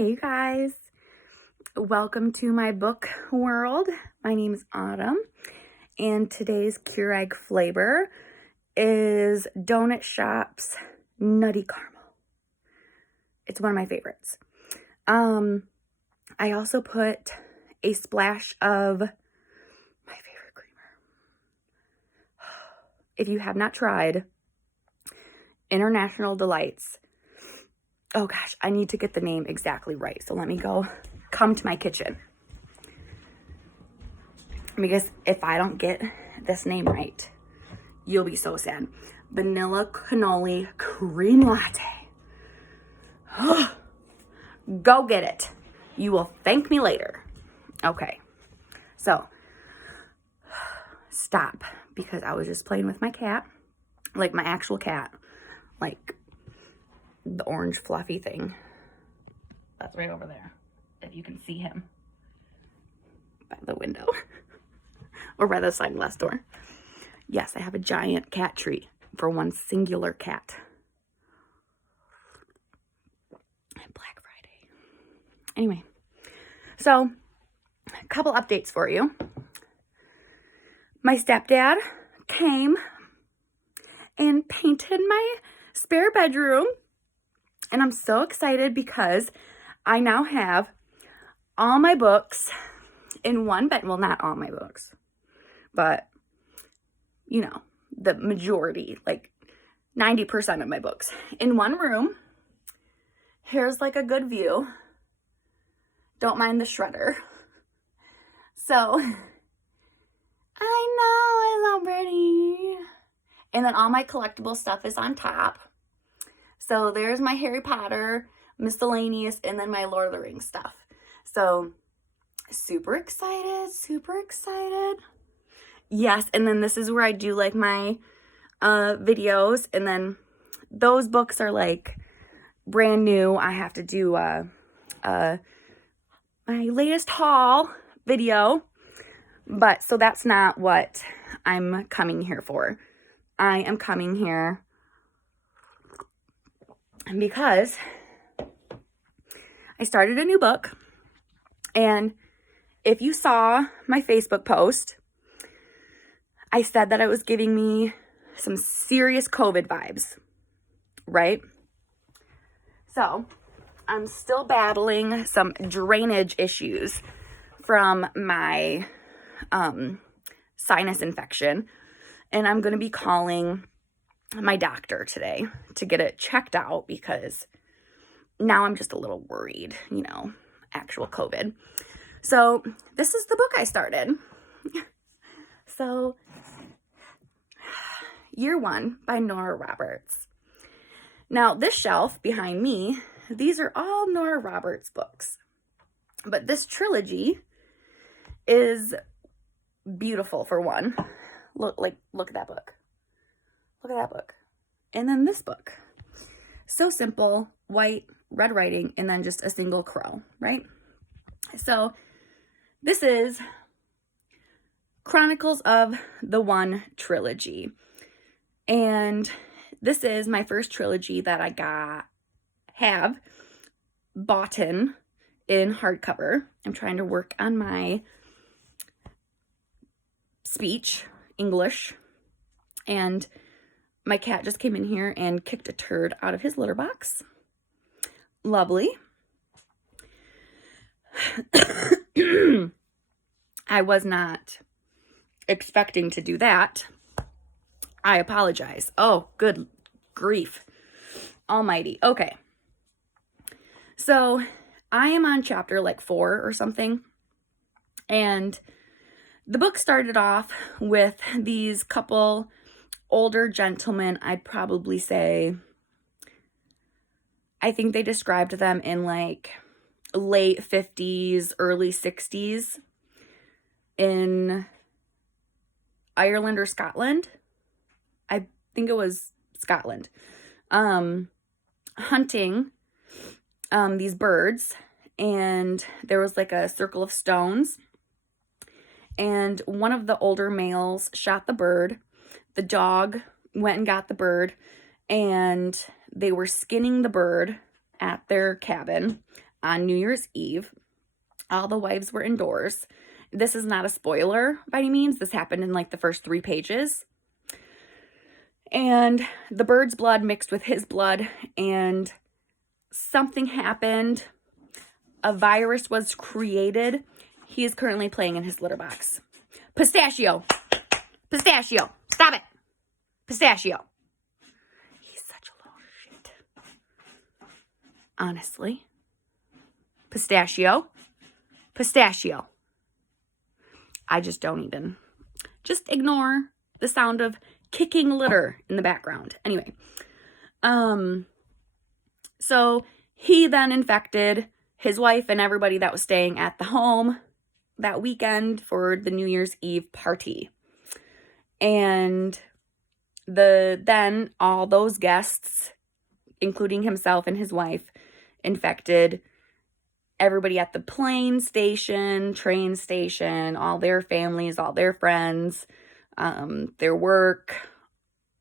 Hey guys, welcome to my book world. My name is Autumn, and today's Keurig flavor is Donut Shop's Nutty Caramel. It's one of my favorites. I also put a splash of my favorite creamer. If you have not tried International Delights, oh gosh, I need to get the name exactly right. So let me come to my kitchen. Because if I don't get this name right, you'll be so sad. Vanilla cannoli cream latte. Go get it. You will thank me later. Okay. So, stop. Because I was just playing with my cat. Like my actual cat. Like the orange fluffy thing. That's right over there. If you can see him. By the window. Or by the sliding glass door. Yes, I have a giant cat tree for one singular cat. Black Friday. Anyway. So, a couple updates for you. My stepdad came and painted my spare bedroom. And I'm so excited because I now have all my books in one bed. Well, not all my books, but, you know, the majority, like 90% of my books in one room. Here's like a good view. Don't mind the shredder. So, I know, it's so pretty. And then all my collectible stuff is on top. So there's my Harry Potter, miscellaneous, and then my Lord of the Rings stuff. So super excited, super excited. Yes, and then this is where I do like my videos. And then those books are like brand new. I have to do my latest haul video. But so that's not what I'm coming here for. I am coming here because I started a new book, and if you saw my Facebook post, I said that it was giving me some serious COVID vibes, right? So, I'm still battling some drainage issues from my sinus infection, and I'm going to be calling my doctor today to get it checked out because now I'm just a little worried, you know, actual COVID. So this is the book I started. So Year One by Nora Roberts. Now this shelf behind me, these are all Nora Roberts books. But this trilogy is beautiful for one. Look at that book. Look at that book. And then this book. So simple, white, red writing, and then just a single crow, right? So this is Chronicles of the One trilogy. And this is my first trilogy that I have bought in hardcover. I'm trying to work on my speech, English, and my cat just came in here and kicked a turd out of his litter box. Lovely. I was not expecting to do that. I apologize. Oh, good grief almighty. Okay. So I am on chapter like 4 or something. And the book started off with these couple older gentlemen. I'd probably say, I think they described them in like late 50s, early 60s in Ireland or Scotland. I think it was Scotland. Hunting these birds, and there was like a circle of stones, and one of the older males shot the bird. The dog went and got the bird, and they were skinning the bird at their cabin on New Year's Eve. All the wives were indoors. This is not a spoiler by any means. This happened in like the first 3 pages. And the bird's blood mixed with his blood, and something happened. A virus was created. He is currently playing in his litter box. Pistachio. Pistachio. Stop it. Pistachio. He's such a little shit. Honestly. Pistachio. Pistachio. I just don't even. Just ignore the sound of kicking litter in the background. Anyway. So he then infected his wife and everybody that was staying at the home that weekend for the New Year's Eve party. And then all those guests, including himself and his wife, infected everybody at the plane station, train station, all their families, all their friends, their work.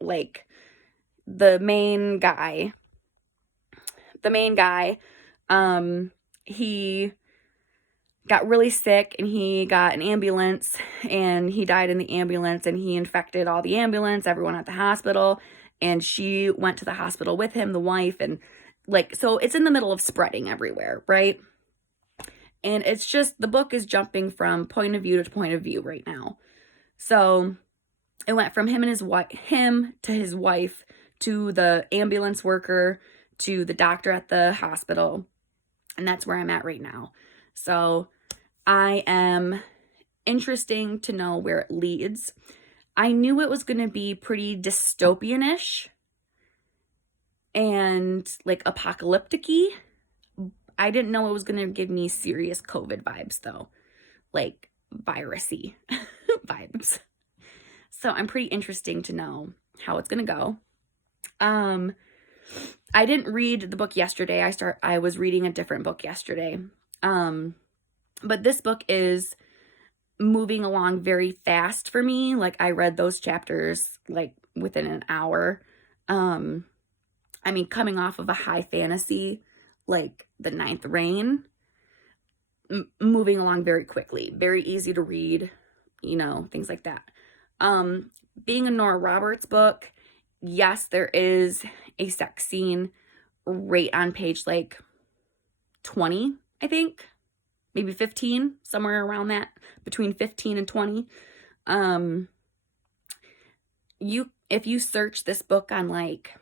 Like the main guy, he got really sick and he got an ambulance and he died in the ambulance, and he infected all the ambulance, everyone at the hospital, and she went to the hospital with him, the wife, and like, so it's in the middle of spreading everywhere, right? And it's just, the book is jumping from point of view to point of view right now. So it went from him to his wife, to the ambulance worker, to the doctor at the hospital. And that's where I'm at right now. So I am interesting to know where it leads. I knew it was going to be pretty dystopian-ish and like apocalyptic-y. I didn't know it was going to give me serious COVID vibes though. Like virusy vibes. So I'm pretty interesting to know how it's going to go. I didn't read the book yesterday. I was reading a different book yesterday. But this book is moving along very fast for me. Like I read those chapters like within an hour. I mean, coming off of a high fantasy, like The Ninth Reign, moving along very quickly, very easy to read, you know, things like that. Being a Nora Roberts book, yes, there is a sex scene right on page like 20, I think, maybe 15, somewhere around that, between 15 and 20. If you search this book on like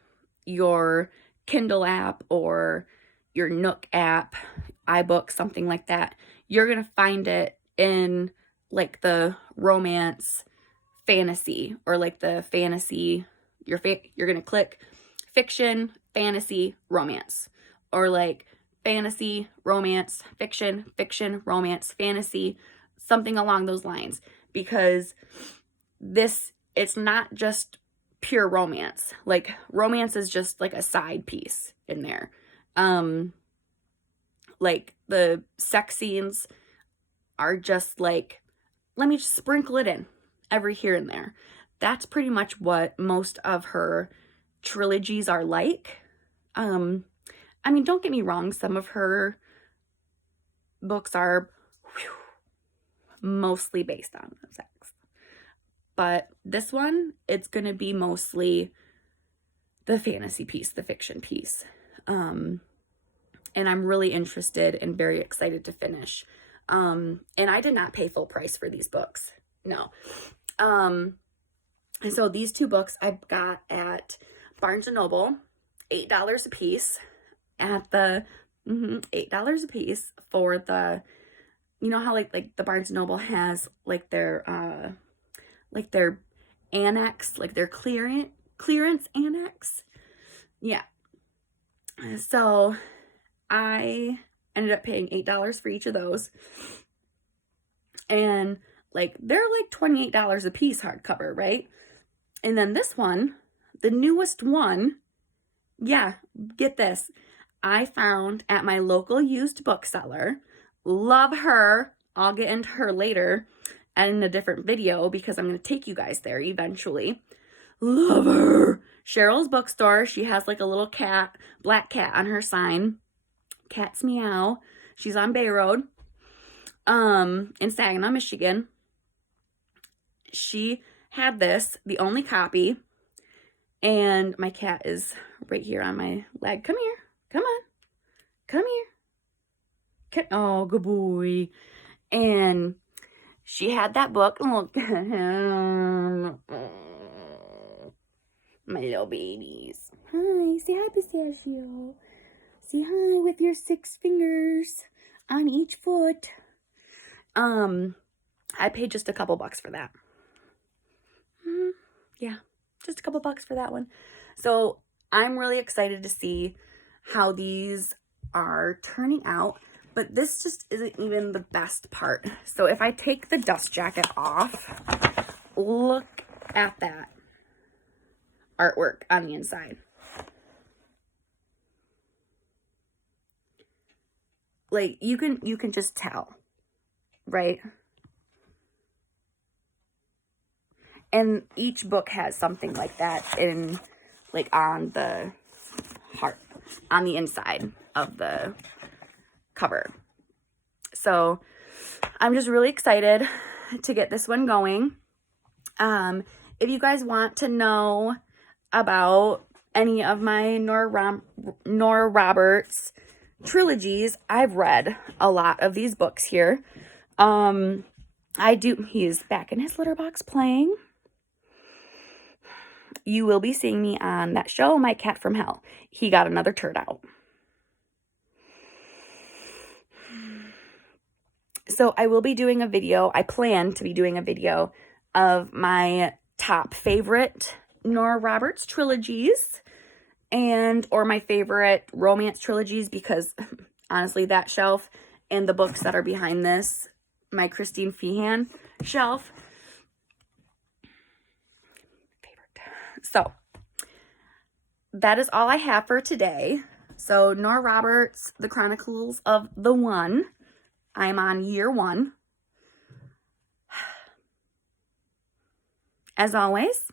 your Kindle app or your Nook app, iBook, something like that, you're going to find it in like the romance fantasy, or like the fantasy, you're going to click fiction, fantasy, romance, or like fantasy, romance, fiction, fiction, romance, fantasy, something along those lines, because it's not just pure romance. Like romance is just like a side piece in there. Like the sex scenes are just like, let me just sprinkle it in every here and there. That's pretty much what most of her trilogies are like. I mean, don't get me wrong, some of her books are mostly based on sex. But this one, it's going to be mostly the fantasy piece, the fiction piece. And I'm really interested and very excited to finish. And I did not pay full price for these books. No. And so these 2 books I got at Barnes & Noble, $8 a piece. At the $8 a piece for the, you know how like the Barnes & Noble has like their annex, like their clearance annex. Yeah. So I ended up paying $8 for each of those. And like they're like $28 a piece hardcover, right? And then this one, the newest one, yeah, get this, I found at my local used bookseller. Love her. I'll get into her later and in a different video because I'm going to take you guys there eventually. Love her. Cheryl's Bookstore. She has like a little cat, black cat on her sign. Cat's Meow. She's on Bay Road, in Saginaw, Michigan. She had this, the only copy, and my cat is right here on my leg. Come here. Come on. Come here. Oh, good boy. And she had that book. Look. My little babies. Hi. Say hi, Pistachio. Say hi with your 6 fingers on each foot. I paid just a couple bucks for that. Yeah, just a couple bucks for that one. So I'm really excited to see how these are turning out, but this just isn't even the best part. So if I take the dust jacket off, look at that artwork on the inside. Like, you can just tell, right? And each book has something like that in, like, on the heart, on the inside of the cover. So I'm just really excited to get this one going. If you guys want to know about any of my Nora Roberts trilogies, I've read a lot of these books here. He's back in his litter box playing. You will be seeing me on that show, My Cat from Hell. He got another turd out. So I will be doing a video. I plan to be doing a video of my top favorite Nora Roberts trilogies or my favorite romance trilogies, because honestly, that shelf and the books that are behind this, my Christine Feehan shelf, so that is all I have for today. So Nora Roberts, The Chronicles of the One. I'm on year 1. As always,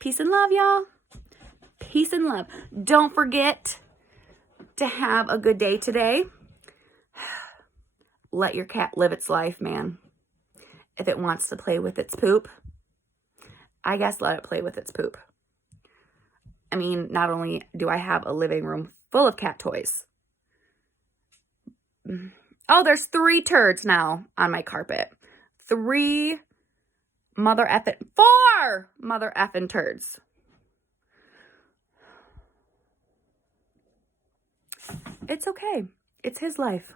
peace and love, y'all. Peace and love. Don't forget to have a good day today. Let your cat live its life, man. If it wants to play with its poop, I guess let it play with its poop. I mean, not only do I have a living room full of cat toys. Oh, there's 3 turds now on my carpet. 4 mother effing turds. It's okay. It's his life.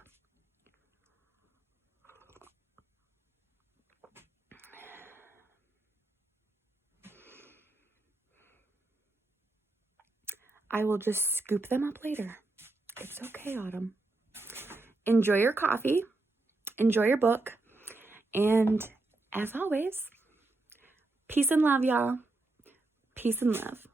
I will just scoop them up later. It's okay, Autumn. Enjoy your coffee. Enjoy your book. And as always, peace and love, y'all. Peace and love.